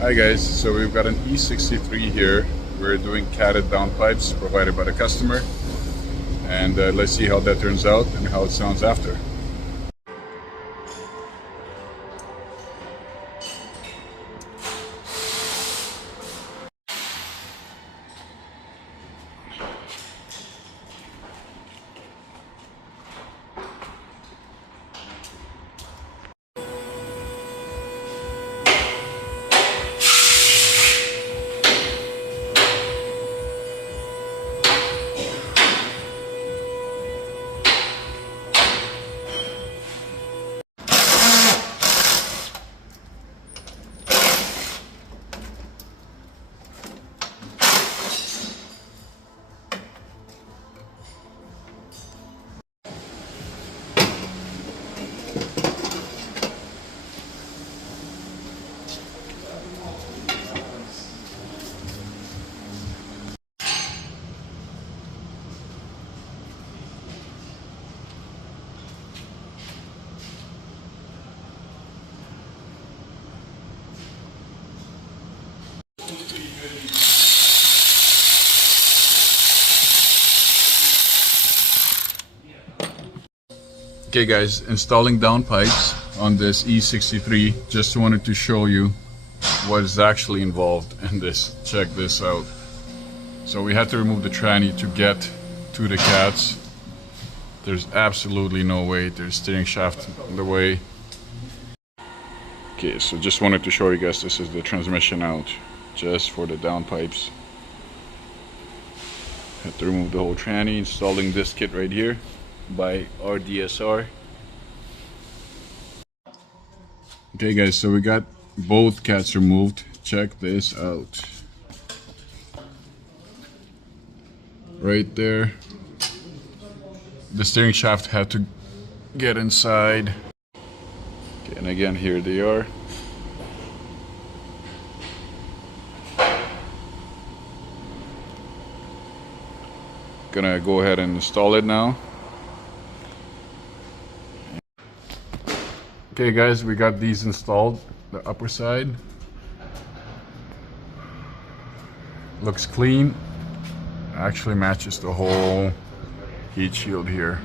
Hi guys, so we've got an E63 here. We're doing catted downpipes provided by the customer, and let's see how that turns out and how it sounds after. Okay guys, installing downpipes on this E63. Just wanted to show you what is actually involved in this. Check this out. So we had to remove the tranny to get to the cats. There's absolutely no way. There's steering shaft in the way. Okay, so just wanted to show you guys, this is the transmission out just for the downpipes. Had to remove the whole tranny, installing this kit right here by RDSR. Okay guys, so we got both cats removed. Check this out. Right there. The steering shaft had to get inside. Okay, and again, here they are. Gonna go ahead and install it now. Okay guys, we got these installed, the upper side. Looks clean. Actually matches the whole heat shield here.